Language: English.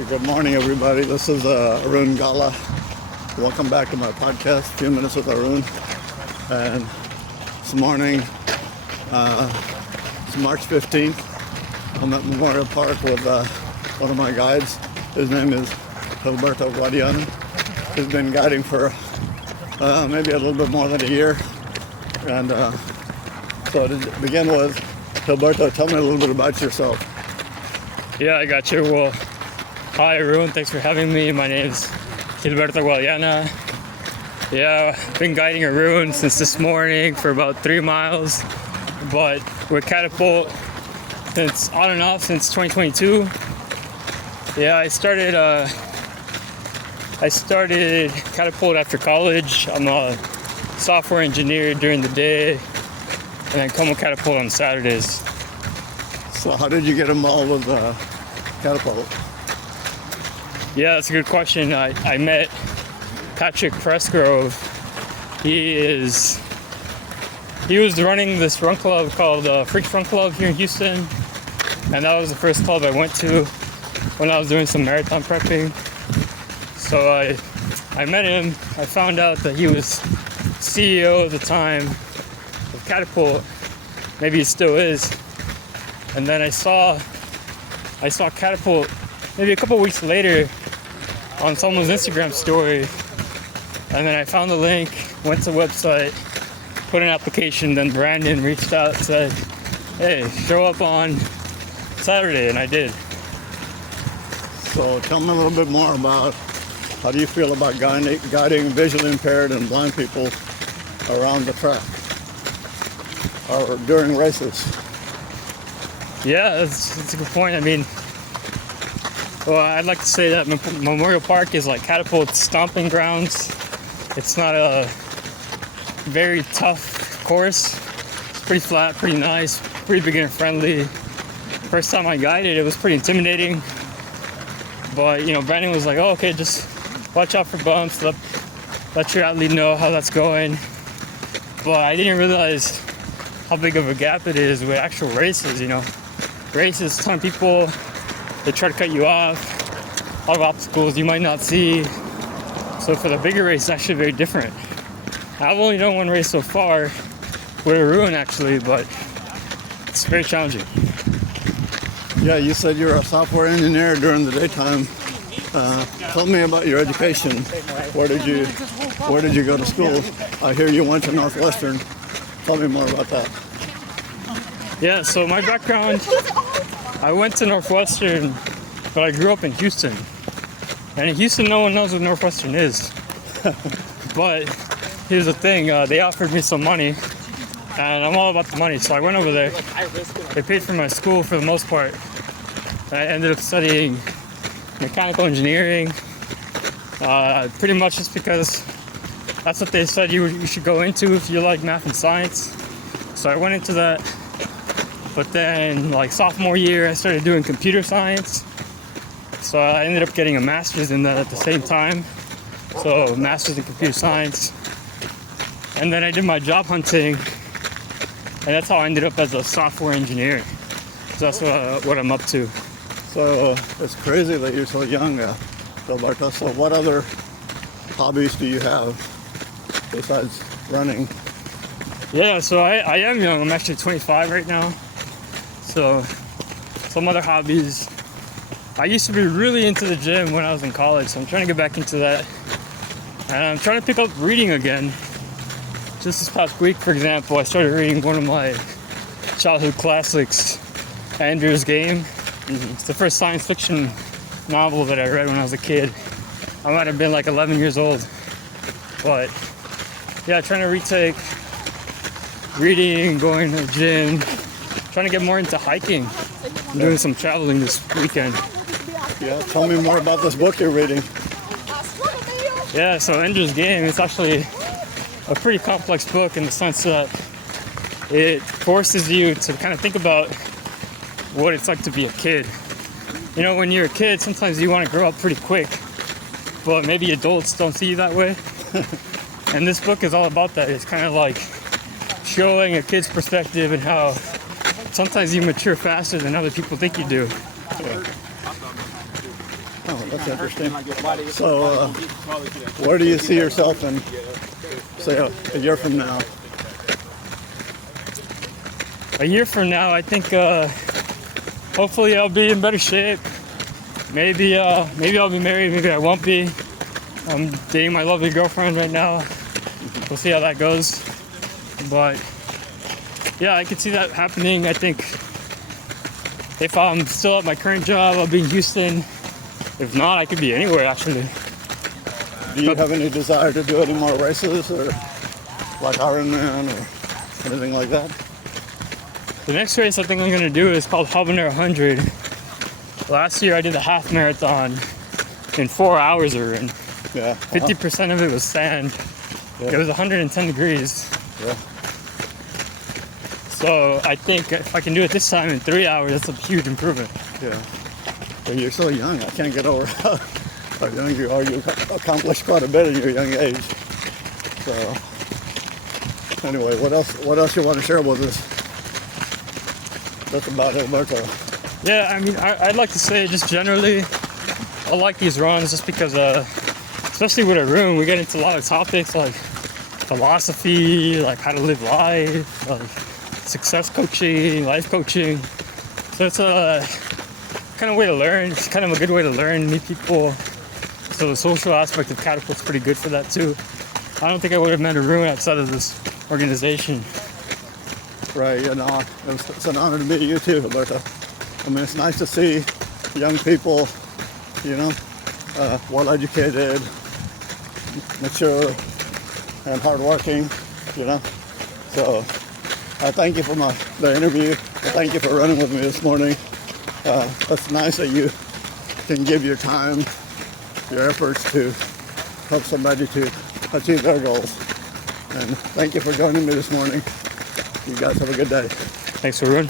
Hey, good morning, everybody. This is Arun Gala. Welcome back to my podcast, Few Minutes with Arun. And this morning, it's March 15th. I'm at Memorial Park with one of my guides. His name is Gilberto Guadiana. He's been guiding for maybe a little bit more than a year. And so to begin with, Gilberto, tell me a little bit about yourself. Yeah, I got you. Well, hi Arun, thanks for having me. My name's Gilberto Guadiana. Yeah, I've been guiding Arun since this morning for about 3 miles, but with Catapult since on and off since 2022. Yeah, I started Catapult after college. I'm a software engineer during the day, and then come with Catapult on Saturdays. So how did you get involved with Catapult? Yeah, that's a good question. I met Patrick Pressgrove. He was running this run club called Freaks Run Club here in Houston, and that was the first club I went to when I was doing some marathon prepping. So I met him. I found out that he was CEO at the time of Catapult. Maybe he still is. And then I saw Catapult maybe a couple weeks later on someone's Instagram story, and then I found the link, went to the website, put an application, then Brandon reached out and said, hey, show up on Saturday, and I did. So tell me a little bit more about how do you feel about guiding visually impaired and blind people around the track or during races? Yeah, that's a good point. I mean, well, I'd like to say that Memorial Park is like Catapult's stomping grounds. It's not a very tough course. It's pretty flat, pretty nice, pretty beginner friendly. First time I guided, it was pretty intimidating. But, Brandon was like, oh, okay, just watch out for bumps. Let your athlete know how that's going. But I didn't realize how big of a gap it is with actual races, Races, a ton of people, they try to cut you off, a lot of obstacles you might not see. So for the bigger race, it's actually very different. I've only done one race so far with Arun actually, but it's very challenging. Yeah, you said you're a software engineer during the daytime. Tell me about your education. Where did you go to school? I hear you went to Northwestern. Tell me more about that. Yeah, so my background, I went to Northwestern, but I grew up in Houston. And in Houston, no one knows what Northwestern is. But here's the thing, they offered me some money, and I'm all about the money, so I went over there. They paid for my school for the most part. I ended up studying mechanical engineering, pretty much just because that's what they said you should go into if you like math and science. So I went into that. But then, sophomore year, I started doing computer science. So I ended up getting a master's in that at the same time. So master's in computer science. And then I did my job hunting. And that's how I ended up as a software engineer. So that's what I'm up to. So it's crazy that you're so young, Gilberto. So what other hobbies do you have besides running? Yeah, so I am young. I'm actually 25 right now. So some other hobbies. I used to be really into the gym when I was in college, so I'm trying to get back into that. And I'm trying to pick up reading again. Just this past week, for example, I started reading one of my childhood classics, Ender's Game. It's the first science fiction novel that I read when I was a kid. I might have been 11 years old. But yeah, trying to retake reading, going to the gym, trying to get more into hiking. I'm doing some traveling this weekend. Yeah, tell me more about this book you're reading. Yeah, so Ender's Game, it's actually a pretty complex book in the sense that it forces you to kind of think about what it's like to be a kid. When you're a kid, sometimes you want to grow up pretty quick, but maybe adults don't see you that way. And this book is all about that. It's kind of like showing a kid's perspective and how sometimes you mature faster than other people think you do. Oh, that's interesting. So, where do you see yourself in, say, a year from now? A year from now, I think hopefully I'll be in better shape. Maybe I'll be married, maybe I won't be. I'm dating my lovely girlfriend right now. We'll see how that goes. But yeah, I could see that happening. I think if I'm still at my current job, I'll be in Houston. If not, I could be anywhere actually. Do you have any desire to do any more races or like Ironman or anything like that? The next race I think I'm gonna do is called Habanero 100. Last year I did a half marathon in 4 hours or in. Yeah. 50% of it was sand. Yeah. It was 110 degrees. Yeah. So I think if I can do it this time in 3 hours, that's a huge improvement. Yeah. But you're so young. I can't get over how young you are. You accomplished quite a bit in your young age. So anyway, what else you want to share with us? That's about it, Gilberto. Yeah, I mean, I'd like to say just generally, I like these runs just because, especially with a room, we get into a lot of topics like philosophy, like how to live life, like success coaching, life coaching. So it's a kind of way to learn. It's kind of a good way to learn, meet people. So the social aspect of Catapult's pretty good for that too. I don't think I would have met a room outside of this organization. Right, you know, it's an honor to meet you too, Gilberto. I mean, it's nice to see young people, you know, well-educated, mature, and hardworking, you know. So I thank you for the interview. I thank you for running with me this morning. It's nice that you can give your time, your efforts to help somebody to achieve their goals. And thank you for joining me this morning. You guys have a good day. Thanks, Arun.